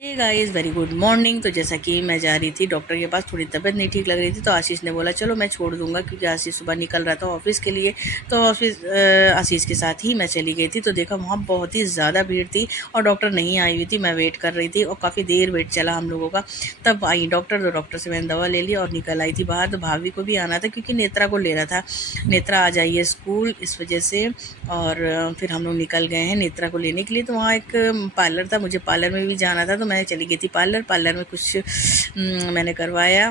हे guys, very good morning. तो जैसा कि मैं जा रही थी डॉक्टर के पास, थोड़ी तबीयत नहीं ठीक लग रही थी, तो आशीष ने बोला चलो मैं छोड़ दूंगा, क्योंकि आशीष सुबह निकल रहा था ऑफिस के लिए। तो ऑफिस आशीष के साथ ही मैं चली गई थी। तो देखा वहाँ बहुत ही ज़्यादा भीड़ थी और डॉक्टर नहीं आई हुई थी। मैं वेट कर रही थी और काफ़ी देर वेट चला हम लोगों का। तब आई डॉक्टर, तो डॉक्टर से मैंने दवा ले ली और निकल आई थी बाहर। तो भाभी को भी आना था क्योंकि नेत्रा को लेना था, नेत्रा आ जाइए स्कूल, इस वजह से। और फिर हम लोग निकल गए हैं नेत्रा को लेने के लिए। तो वहाँ एक पार्लर था, मुझे पार्लर में भी जाना था, तो मैं चली गई थी पार्लर में कुछ मैंने करवाया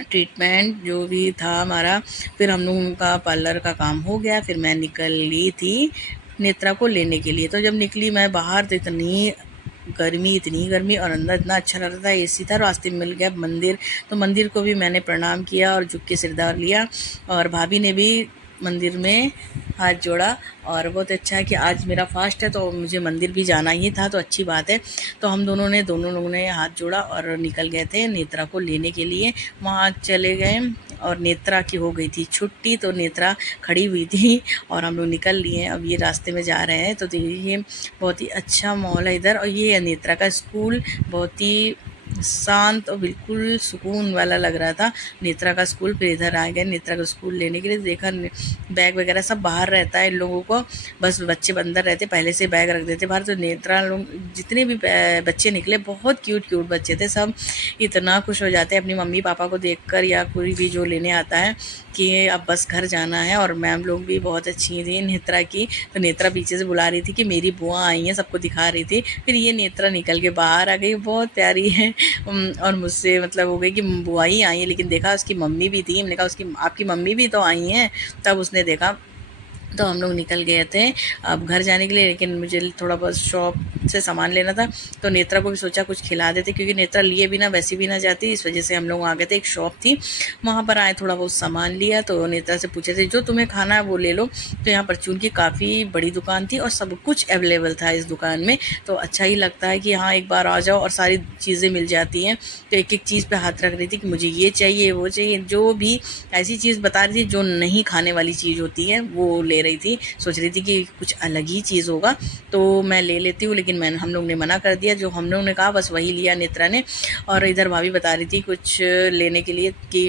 ट्रीटमेंट जो भी था हमारा। फिर हम लोगों का पार्लर का काम हो गया। फिर मैं निकल ली थी नेत्रा को लेने के लिए। तो जब निकली मैं बाहर, तो इतनी गर्मी और अंदर इतना अच्छा लग रहा था, एसी था। रास्ते में मिल गया मंदिर, तो मंदिर को भी मैंने प्रणाम किया और झुक के सिरदार लिया। और भाभी ने भी मंदिर में हाथ जोड़ा। और बहुत अच्छा है कि आज मेरा फास्ट है, तो मुझे मंदिर भी जाना ही था, तो अच्छी बात है। तो हम दोनों लोगों ने हाथ जोड़ा और निकल गए थे नेत्रा को लेने के लिए। वहाँ चले गए और नेत्रा की हो गई थी छुट्टी, तो नेत्रा खड़ी हुई थी और हम लोग निकल लिए। अब ये रास्ते में जा रहे हैं, तो देखिए बहुत ही अच्छा माहौल है इधर। और ये है नेत्रा का स्कूल, बहुत ही शांत और बिल्कुल सुकून वाला लग रहा था नेत्रा का स्कूल। फिर इधर आ गए नेत्रा का स्कूल लेने के लिए। देखा बैग वगैरह सब बाहर रहता है इन लोगों को, बस बच्चे अंदर रहते, पहले से बैग रख देते बाहर। तो नेत्रा लोग जितने भी बच्चे निकले, बहुत क्यूट क्यूट बच्चे थे सब। इतना खुश हो जाते हैं अपनी मम्मी पापा को देखकर, या कोई भी जो लेने आता है कि अब बस घर जाना है। और मैम लोग भी बहुत अच्छी थी नेत्रा की। तो नेत्रा पीछे से बुला रही थी कि मेरी बुआ आई हैं, सबको दिखा रही थी। फिर ये नेत्रा निकल के बाहर आ गई, बहुत प्यारी है। और मुझसे मतलब हो गई कि बुआ ही आई है, लेकिन देखा उसकी मम्मी भी थी। हमने कहा उसकी आपकी मम्मी भी तो आई हैं, तब उसने देखा। तो हम लोग निकल गए थे अब घर जाने के लिए, लेकिन मुझे थोड़ा बहुत शॉप से सामान लेना था। तो नेत्रा को भी सोचा कुछ खिला देते, क्योंकि नेत्रा लिए बिना वैसे भी ना जाती, इस वजह से हम लोग आ गए थे। एक शॉप थी, वहाँ पर आए, थोड़ा बहुत सामान लिया। तो नेत्रा से पूछे थे जो तुम्हें खाना है वो ले लो। तो यहाँ परचून की काफ़ी बड़ी दुकान थी और सब कुछ अवेलेबल था इस दुकान में। तो अच्छा ही लगता है कि हाँ एक बार आ जाओ और सारी चीज़ें मिल जाती हैं। तो एक एक चीज़ पे हाथ रख रही थी कि मुझे ये चाहिए वो चाहिए, जो भी ऐसी चीज़ बता रही थी जो नहीं खाने वाली चीज़ होती है वो ले रही थी। सोच रही थी कि कुछ अलग ही चीज़ होगा तो मैं ले लेती हूँ, लेकिन हम लोग ने मना कर दिया। जो हम लोग ने कहा बस वही लिया नेत्रा ने। और इधर भाभी बता रही थी कुछ लेने के लिए कि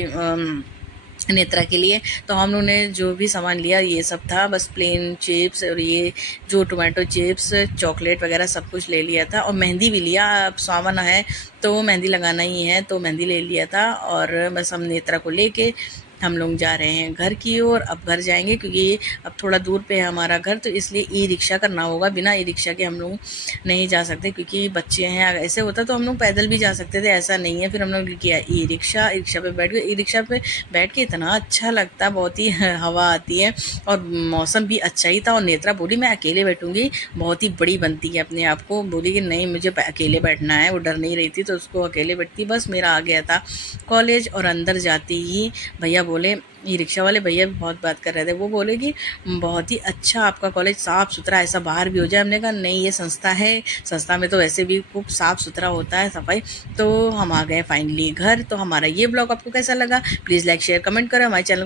नेत्रा के लिए। तो हम लोग ने जो भी सामान लिया ये सब था, बस प्लेन चिप्स और ये जो टोमेटो चिप्स, चॉकलेट वगैरह सब कुछ ले लिया था। और मेहंदी भी लिया, अब सावन है तो मेहंदी लगाना ही है, तो मेहंदी ले लिया था। और बस हम नेत्रा को लेके हम लोग जा रहे हैं घर की ओर। अब घर जाएंगे क्योंकि अब थोड़ा दूर पे है हमारा घर, तो इसलिए ई रिक्शा करना होगा। बिना ई रिक्शा के हम लोग नहीं जा सकते, क्योंकि बच्चे हैं। ऐसे होता तो हम लोग पैदल भी जा सकते थे, ऐसा नहीं है। फिर हम लोग किया ई रिक्शा, ई रिक्शा पे बैठ गए। ई रिक्शा पे बैठ के इतना अच्छा लगता, बहुत ही हवा आती है और मौसम भी अच्छा ही था। और नेत्रा बोली मैं अकेले बैठूंगी, बहुत ही बड़ी बनती है अपने आप को, बोली कि नहीं मुझे अकेले बैठना है। वो डर नहीं रही थी, तो उसको अकेले बैठती। बस मेरा आ गया था कॉलेज। और अंदर जाते ही भैया बोले, ये रिक्शा वाले भैया भी बहुत बात कर रहे थे, वो बोले कि बहुत ही अच्छा आपका कॉलेज, साफ़ सुथरा, ऐसा बाहर भी हो जाए। हमने कहा नहीं ये संस्था है, संस्था में तो वैसे भी खूब साफ़ सुथरा होता है, सफाई। तो हम आ गए फाइनली घर। तो हमारा ये ब्लॉग आपको कैसा लगा, प्लीज़ लाइक शेयर कमेंट करें। हमारे चैनल